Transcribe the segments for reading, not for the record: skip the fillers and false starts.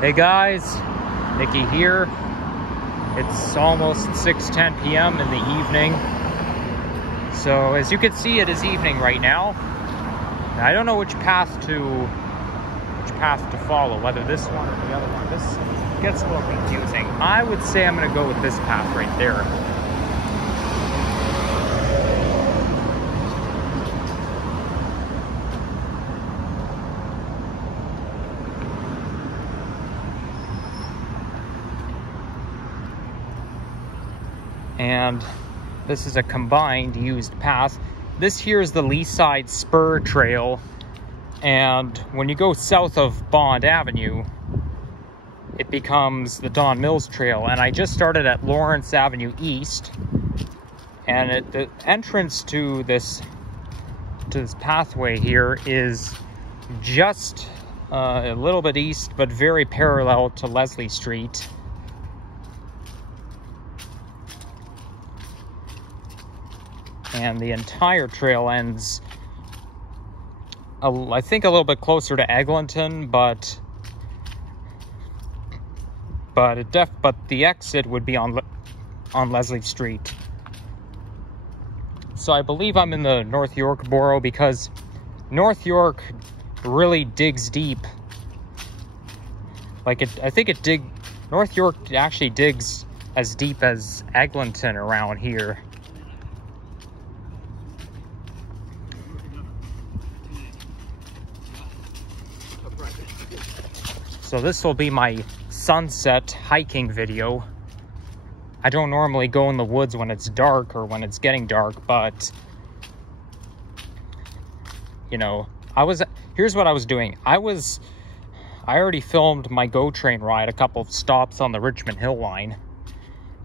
Hey guys, Nikki here. It's almost 6:10 p.m. in the evening. So as you can see, it is evening right now. I don't know which path to follow, whether this one or the other one. This gets a little confusing. I would say I'm going to go with this path right there. And this is a combined used path. This here is the Leaside Spur trail, and when you go south of Bond Avenue, it becomes the Don Mills Trail. And I just started at Lawrence Avenue East, and the entrance to this pathway here is just a little bit east, but very parallel to Leslie Street. And the entire trail ends, I think, a little bit closer to Eglinton, but the exit would be on Leslie Street. So I believe I'm in the North York borough, because North York really digs deep. North York actually digs as deep as Eglinton around here. So this will be my sunset hiking video. I don't normally go in the woods when it's dark or when it's getting dark, but you know, here's what I was doing. I already filmed my GO train ride, a couple of stops on the Richmond Hill line.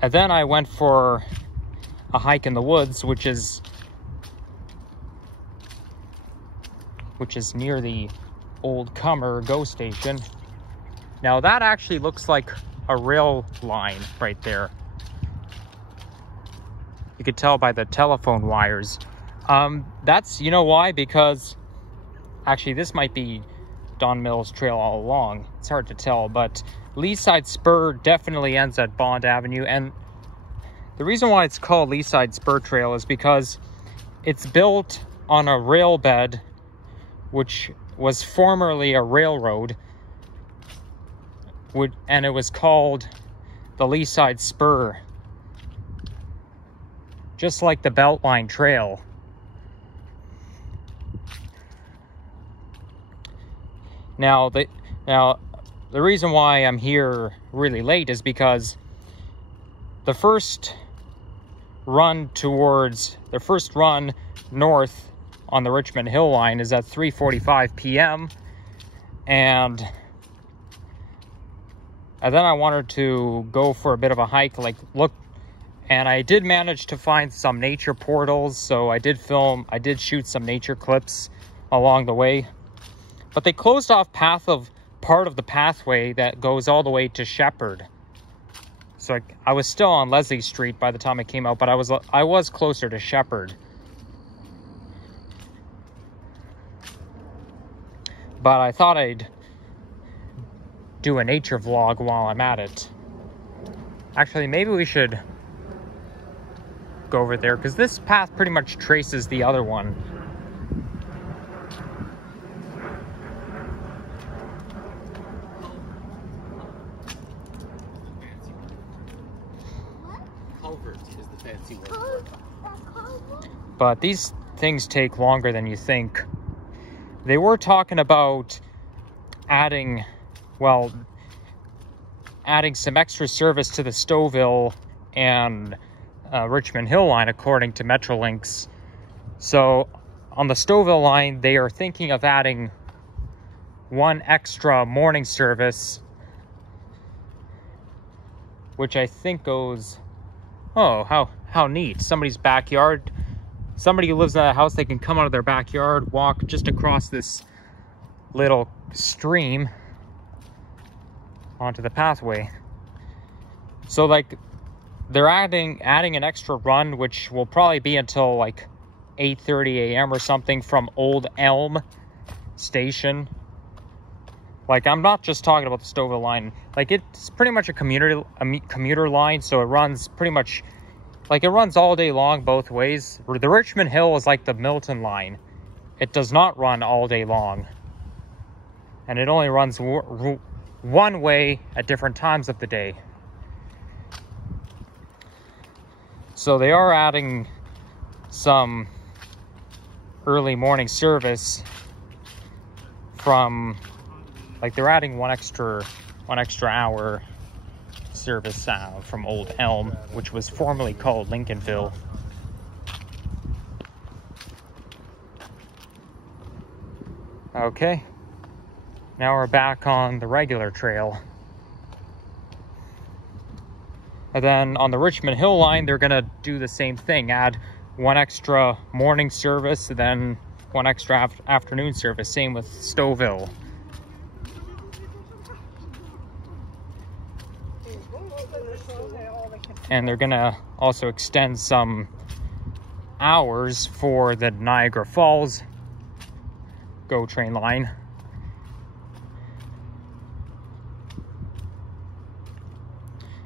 And then I went for a hike in the woods, which is near the old Cummer GO station. Now that actually looks like a rail line right there. You could tell by the telephone wires. That's, you know why? Because actually this might be Don Mills Trail all along. It's hard to tell, but Leaside Spur definitely ends at Bond Avenue. And the reason why it's called Leaside Spur Trail is because it's built on a rail bed, which was formerly a railroad. And it was called the Leaside Spur, just like the Beltline Trail. Now the reason why I'm here really late is because the first run north on the Richmond Hill line is at 3:45 p.m. and then I wanted to go for a bit of a hike, and I did manage to find some nature portals, so I did shoot some nature clips along the way. But they closed off part of the pathway that goes all the way to Shepherd. So I was still on Leslie Street by the time I came out, but I was closer to Shepherd. But I thought I'd do a nature vlog while I'm at it. Actually, maybe we should go over there, because this path pretty much traces the other one. Culvert is the fancy word. But these things take longer than you think. They were talking about adding some extra service to the Stouffville and Richmond Hill line, according to Metrolinx. So on the Stouffville line, they are thinking of adding one extra morning service, which I think goes, oh, how neat. Somebody's backyard. Somebody who lives in that house, they can come out of their backyard, walk just across this little stream onto the pathway. So they're adding an extra run, which will probably be until 8:30 a.m. or something, from Old Elm Station Like, I'm not just talking about the Stouffville line. Like, it's pretty much a commuter line, so it runs pretty much, like, it runs all day long both ways. The Richmond Hill is like the Milton line. It does not run all day long. And it only runs one way at different times of the day. So they are adding some early morning service from, like, they're adding one extra hour service from Old Elm, which was formerly called Lincolnville. Okay, now we're back on the regular trail. And then on the Richmond Hill line, they're gonna do the same thing, add one extra morning service, then one extra afternoon service, same with Stouffville. And they're gonna also extend some hours for the Niagara Falls GO train line.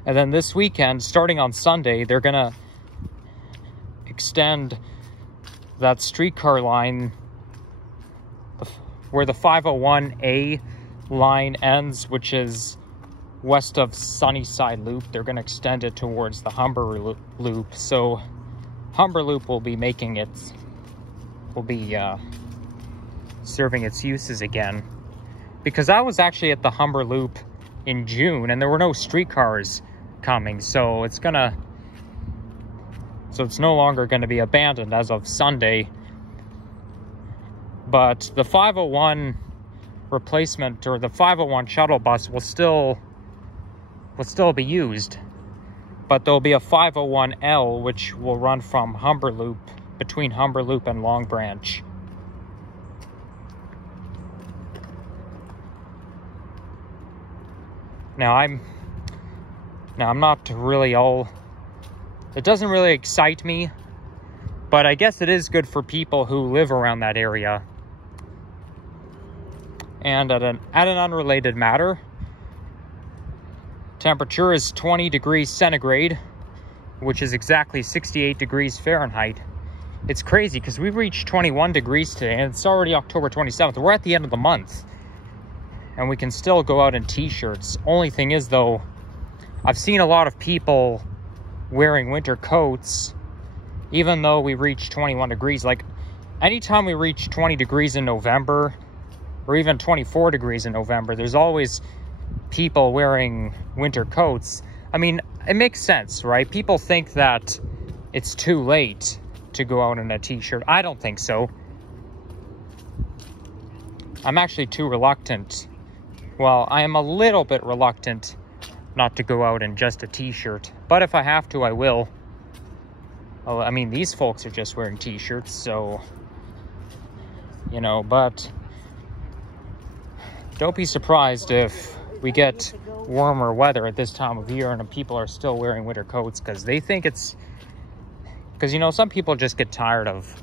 And then this weekend, starting on Sunday, they're gonna extend that streetcar line where the 501A line ends, which is west of Sunnyside Loop. They're going to extend it towards the Humber Loop. So Humber Loop will be serving its uses again. Because I was actually at the Humber Loop in June and there were no streetcars coming, so it's no longer going to be abandoned as of Sunday. But the 501 replacement, or the 501 shuttle bus, will still be used, but there'll be a 501L which will run from Humber Loop, between Humber Loop and Long Branch. Now I'm not really it doesn't really excite me, but I guess it is good for people who live around that area. And at an unrelated matter, temperature is 20 degrees centigrade, which is exactly 68 degrees Fahrenheit. It's crazy because we reached 21 degrees today and it's already October 27th. We're at the end of the month and we can still go out in t-shirts. Only thing is though, I've seen a lot of people wearing winter coats even though we reached 21 degrees. Like, anytime we reach 20 degrees in November or even 24 degrees in November, there's always people wearing winter coats. I mean, it makes sense, right? People think that it's too late to go out in a t-shirt. I don't think so. I'm actually too reluctant. Well, I am a little bit reluctant not to go out in just a t-shirt, but if I have to, I will. Oh, I mean, these folks are just wearing t-shirts, so, you know, but don't be surprised if we get warmer weather at this time of year and people are still wearing winter coats because they think it's, because, you know, some people just get tired of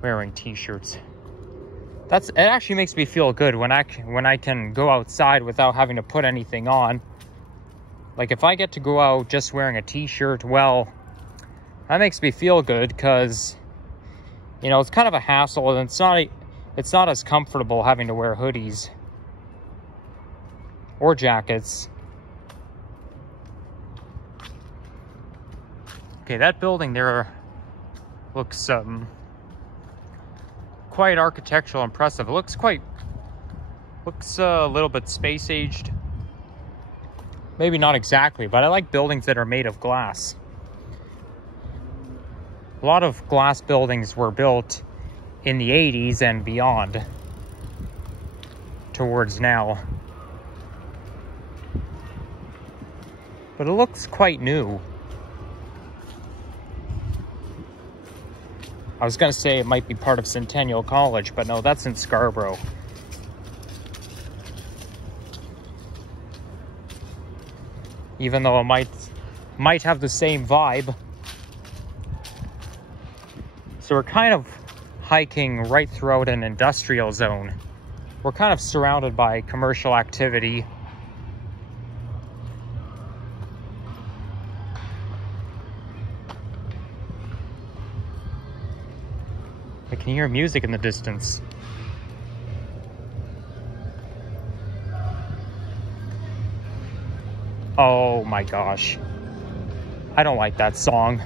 wearing t-shirts. It actually makes me feel good when I can go outside without having to put anything on. Like, if I get to go out just wearing a t-shirt, well, that makes me feel good because, you know, it's kind of a hassle and it's not as comfortable having to wear hoodies or jackets. Okay, that building there looks quite architectural, impressive. It looks a little bit space aged. Maybe not exactly, but I like buildings that are made of glass. A lot of glass buildings were built in the 80s and beyond towards now. But it looks quite new. I was going to say it might be part of Centennial College, but no, that's in Scarborough. Even though it might have the same vibe. So we're kind of hiking right throughout an industrial zone. we're kind of surrounded by commercial activity. I can hear music in the distance. Oh my gosh. I don't like that song.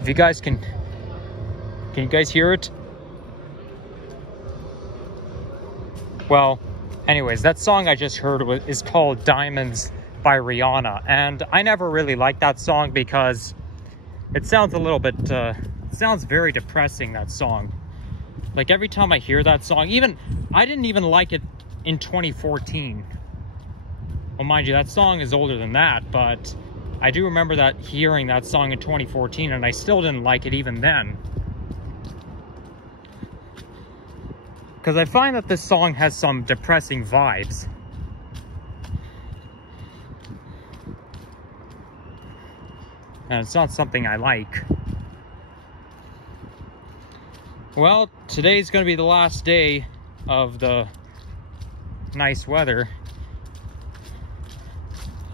If you guys can you guys hear it? Well, anyways, that song I just heard is called Diamonds by Rihanna. And I never really liked that song because it sounds a little bit, it sounds very depressing, that song. Like every time I hear that song, I didn't even like it in 2014. Well, mind you, that song is older than that, but I do remember hearing that song in 2014, and I still didn't like it even then. Because I find that this song has some depressing vibes. And it's not something I like. Well, today's going to be the last day of the nice weather.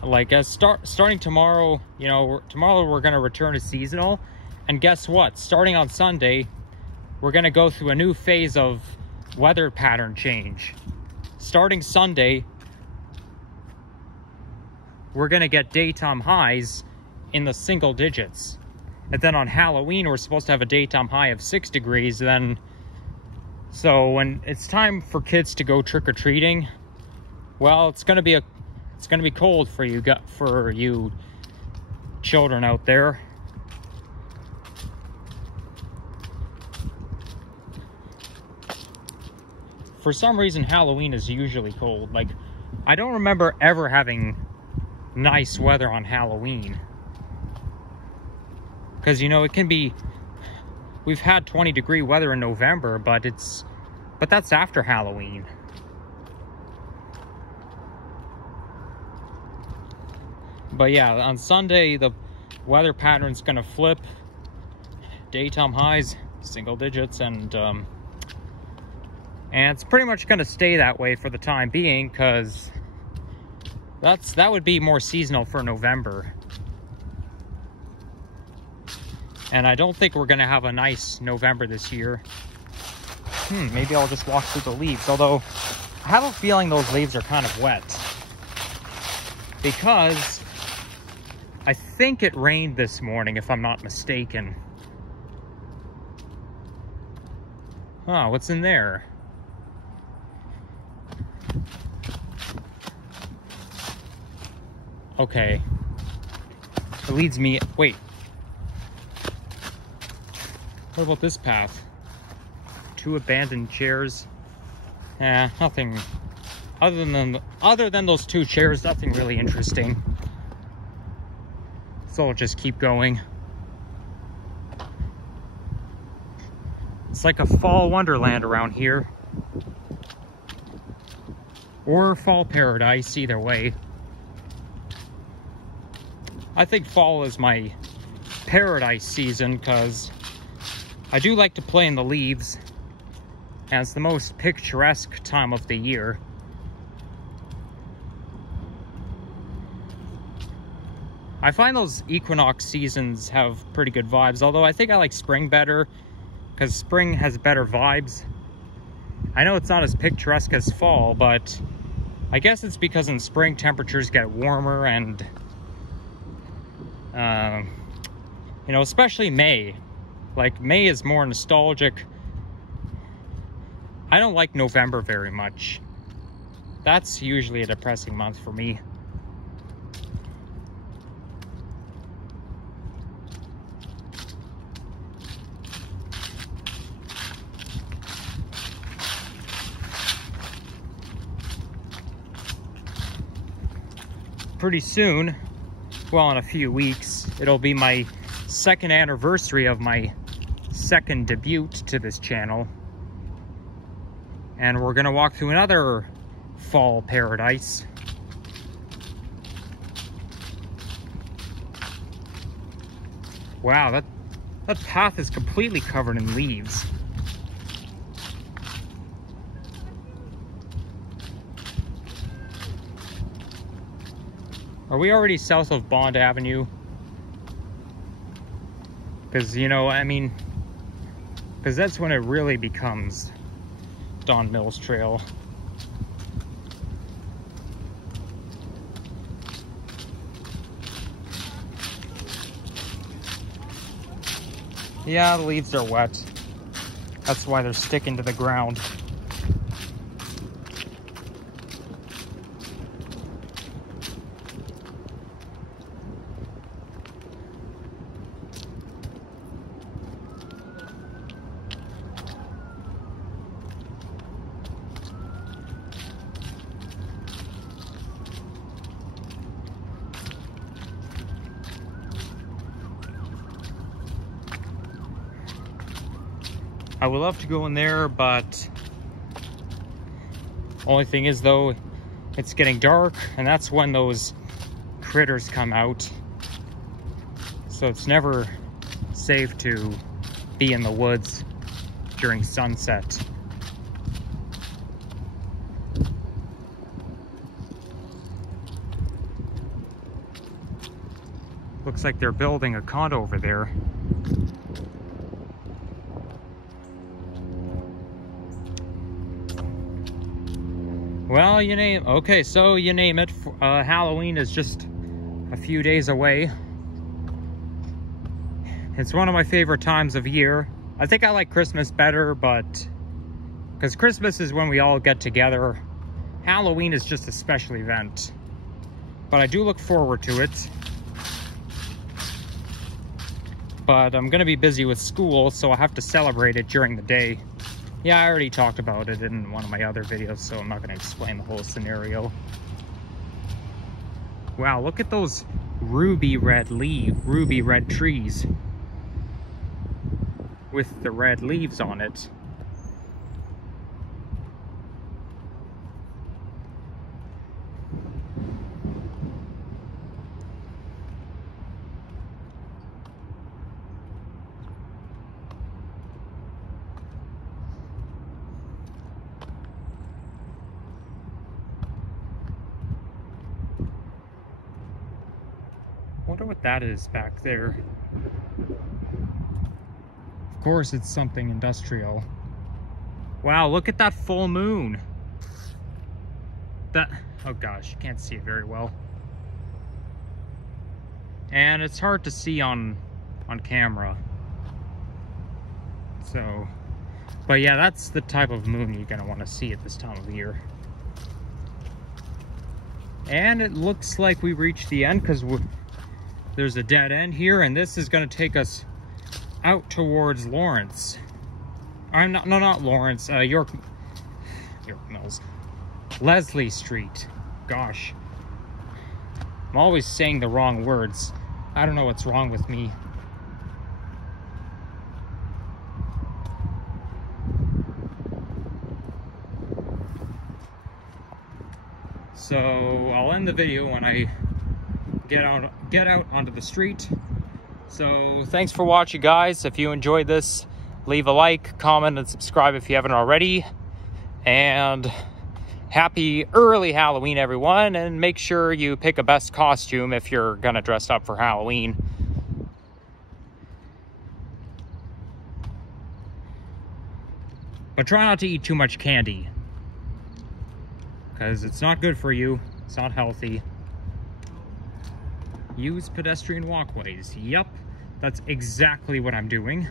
Like, starting tomorrow, you know, tomorrow we're going to return to seasonal. And guess what? Starting on Sunday, we're going to go through a new phase of weather pattern change. Starting Sunday, we're going to get daytime highs in the single digits. And then on Halloween, we're supposed to have a daytime high of 6 degrees. So when it's time for kids to go trick-or-treating, well, it's going to be cold for you children out there. For some reason, Halloween is usually cold. Like, I don't remember ever having nice weather on Halloween. Because, you know, it can be... We've had 20-degree weather in November, but that's after Halloween. But yeah, on Sunday, the weather pattern's gonna flip. Daytime highs, single digits, and it's pretty much gonna stay that way for the time being, because that would be more seasonal for November. And I don't think we're gonna have a nice November this year. Maybe I'll just walk through the leaves, although I have a feeling those leaves are kind of wet. Because I think it rained this morning, if I'm not mistaken. Oh, what's in there? Okay. It leads me... Wait. What about this path? 2 abandoned chairs. Nothing... Other than those 2 chairs, nothing really interesting. So I'll just keep going. It's like a fall wonderland around here. Or fall paradise, either way. I think fall is my paradise season because I do like to play in the leaves. And it's the most picturesque time of the year. I find those equinox seasons have pretty good vibes, although I think I like spring better because spring has better vibes. I know it's not as picturesque as fall, but I guess it's because in spring temperatures get warmer and, you know, especially May. Like, May is more nostalgic. I don't like November very much. That's usually a depressing month for me. Pretty soon, well, in a few weeks, it'll be my 2nd anniversary of my 2nd debut to this channel. And we're gonna walk through another fall paradise. Wow, that path is completely covered in leaves. Are we already south of Bond Avenue? Because, you know, I mean, because that's when it really becomes Don Mills Trail. Yeah, the leaves are wet. That's why they're sticking to the ground. I would love to go in there, but only thing is though, it's getting dark and that's when those critters come out. So it's never safe to be in the woods during sunset. Looks like they're building a condo over there. Well, you name, okay, so you name it, Halloween is just a few days away. It's one of my favorite times of year. I think I like Christmas better, but because Christmas is when we all get together. Halloween is just a special event. But I do look forward to it. But I'm gonna be busy with school, so I have to celebrate it during the day. Yeah, I already talked about it in one of my other videos, so I'm not going to explain the whole scenario. Wow, look at those ruby red trees with the red leaves on it. I wonder what that is back there. Of course it's something industrial. Wow, look at that full moon. That, oh gosh, you can't see it very well. And it's hard to see on camera. So, but yeah, that's the type of moon you're gonna want to see at this time of year. And it looks like we reached the end because there's a dead end here, and this is going to take us out towards Lawrence. Not Lawrence, York Mills. Leslie Street. Gosh. I'm always saying the wrong words. I don't know what's wrong with me. So I'll end the video when I get out onto the street. So thanks for watching, guys. If you enjoyed this, leave a like, comment, and subscribe if you haven't already. And happy early Halloween, everyone, and make sure you pick a best costume if you're gonna dress up for Halloween. But try not to eat too much candy, because it's not good for you. It's not healthy. Use pedestrian walkways. Yep, that's exactly what I'm doing.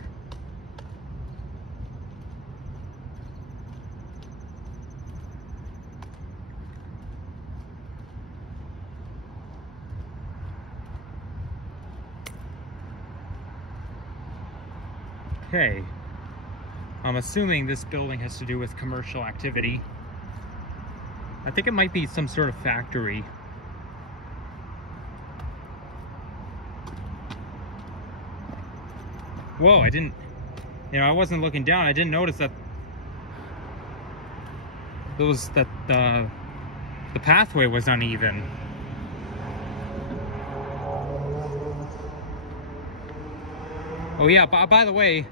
Okay, I'm assuming this building has to do with commercial activity. I think it might be some sort of factory. Whoa, I didn't, I wasn't looking down. I didn't notice that the pathway was uneven. Oh yeah, by the way,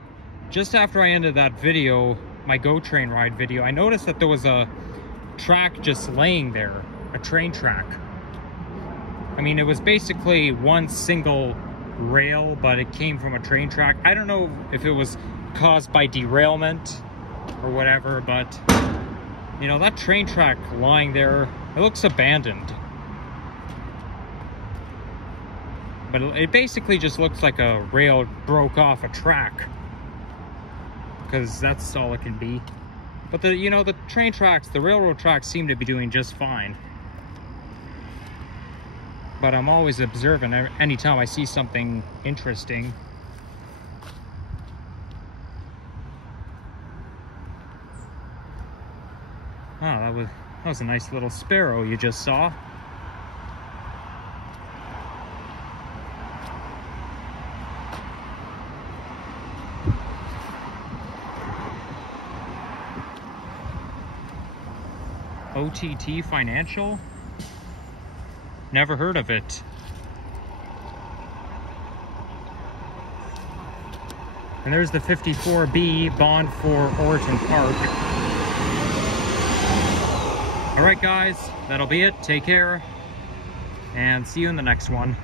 just after I ended that video, my Go Train ride video, I noticed that there was a track just laying there, a train track. I mean, it was basically one single rail, but it came from a train track. I don't know if it was caused by derailment or whatever, but you know, that train track lying there, it looks abandoned. But it basically just looks like a rail broke off a track, because that's all it can be. But the, you know, the train tracks, the railroad tracks seem to be doing just fine. But I'm always observant anytime I see something interesting. Oh, that was a nice little sparrow you just saw. OTT Financial? Never heard of it. And there's the 54B bond for Orton Park. Alright guys, that'll be it. Take care, and see you in the next one.